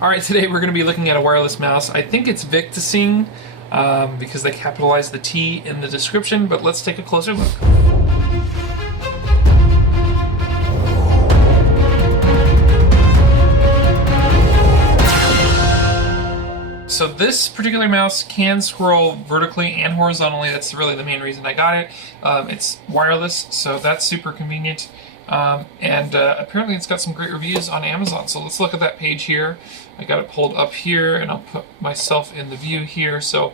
All right, today we're going to be looking at a wireless mouse. I think it's Victsing because they capitalized the T in the description, but let's take a closer look. So this particular mouse can scroll vertically and horizontally. That's really the main reason I got it. It's wireless, so that's super convenient. Apparently it's got some great reviews on Amazon. So let's look at that page here. I got it pulled up here, and I'll put myself in the view here. So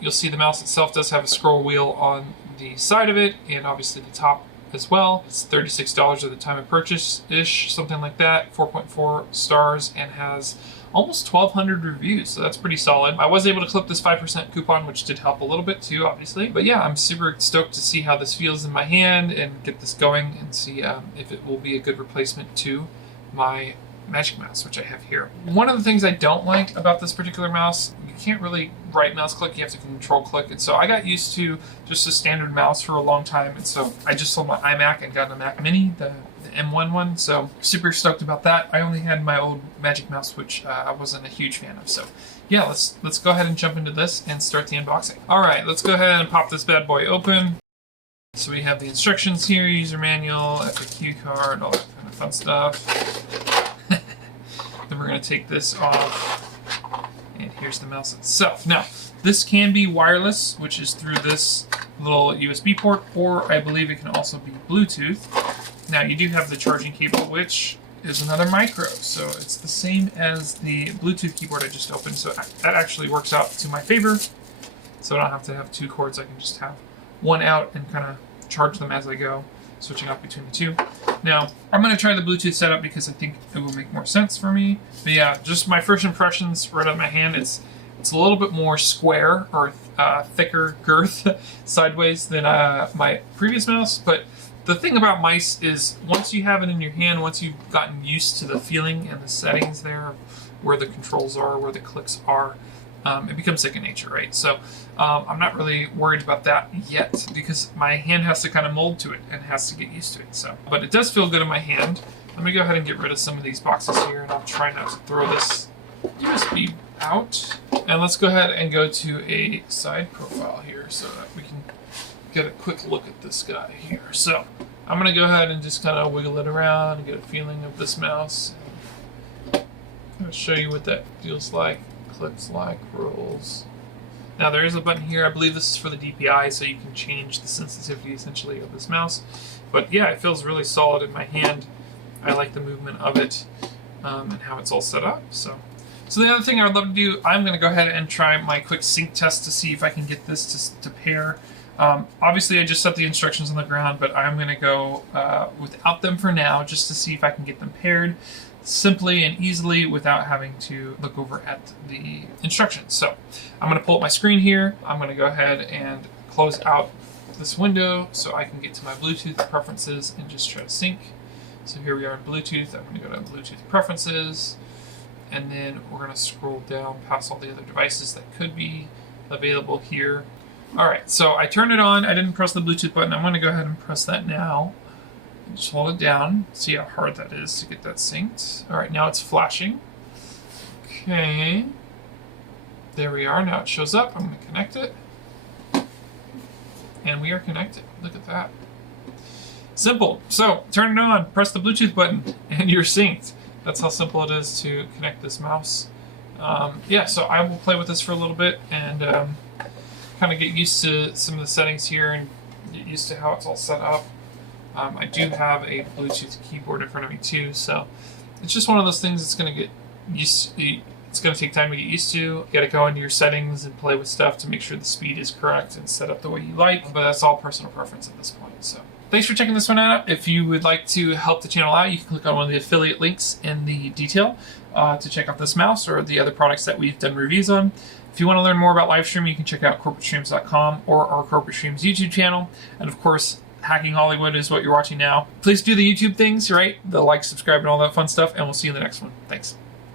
you'll see the mouse itself does have a scroll wheel on the side of it, and obviously the top as well. It's $36 at the time of purchase-ish, something like that. 4.4 stars, and has almost 1,200 reviews, so that's pretty solid. I was able to clip this 5% coupon, which did help a little bit too, obviously. But yeah, I'm super stoked to see how this feels in my hand and get this going and see if it will be a good replacement to my Magic Mouse, which I have here. One of the things I don't like about this particular mouse, you can't really right mouse click, you have to control click. And so I got used to just a standard mouse for a long time. And so I just sold my iMac and got a Mac Mini, the M1 one. So super stoked about that. I only had my old Magic Mouse, which I wasn't a huge fan of. So yeah, let's go ahead and jump into this and start the unboxing. All right, let's go ahead and pop this bad boy open. So we have the instructions here, user manual, FAQ card, all that kind of fun stuff. Then we're going to take this off, and here's the mouse itself. Now, this can be wireless, which is through this little USB port, or I believe it can also be Bluetooth. Now, you do have the charging cable, which is another micro, so it's the same as the Bluetooth keyboard I just opened, so that actually works out to my favor. So I don't have to have two cords, I can just have one out and kind of charge them as I go, switching off between the two. Now, I'm going to try the Bluetooth setup because I think it will make more sense for me. But yeah, just my first impressions right out of my hand, it's a little bit more square or thicker girth sideways than my previous mouse. But the thing about mice is once you have it in your hand, once you've gotten used to the feeling and the settings there, where the controls are, where the clicks are, it becomes second nature, right? So I'm not really worried about that yet because my hand has to kind of mold to it and has to get used to it. So, but it does feel good in my hand. Let me go ahead and get rid of some of these boxes here, and I'll try not to throw this USB out. And let's go ahead and go to a side profile here so that we can get a quick look at this guy here. So I'm going to go ahead and just kind of wiggle it around and get a feeling of this mouse. I'll show you what that feels like. Clicks like, rolls. Now there is a button here. I believe this is for the DPI, so you can change the sensitivity essentially of this mouse. But yeah, it feels really solid in my hand. I like the movement of it and how it's all set up. So the other thing I would love to do, I'm going to go ahead and try my quick sync test to see if I can get this to pair. Obviously, I just set the instructions on the ground, but I'm going to go without them for now just to see if I can get them paired simply and easily without having to look over at the instructions. So I'm going to pull up my screen here. I'm going to go ahead and close out this window so I can get to my Bluetooth preferences and just try to sync. So here we are in Bluetooth. I'm going to go to Bluetooth preferences, and then we're going to scroll down past all the other devices that could be available here. All right, so I turned it on. I didn't press the Bluetooth button. I'm going to go ahead and press that now. Just hold it down, see how hard that is to get that synced. All right, now it's flashing. Okay, there we are. Now it shows up. I'm going to connect it. And we are connected. Look at that. Simple. So turn it on, press the Bluetooth button, and you're synced. That's how simple it is to connect this mouse. Yeah, so I will play with this for a little bit and kind of get used to some of the settings here and get used to how it's all set up. I do have a Bluetooth keyboard in front of me too, so it's just one of those things that's going to get used to. It's going to take time to get used to. You got to go into your settings and play with stuff to make sure the speed is correct and set up the way you like, but that's all personal preference at this point. So thanks for checking this one out. If you would like to help the channel out, you can click on one of the affiliate links in the detail to check out this mouse or the other products that we've done reviews on. If you want to learn more about live streaming, you can check out corporatestreams.com or our Corporate Streams YouTube channel. And of course, Hacking Hollywood is what you're watching now. Please do the YouTube things, right? The like, subscribe, and all that fun stuff, and we'll see you in the next one. Thanks.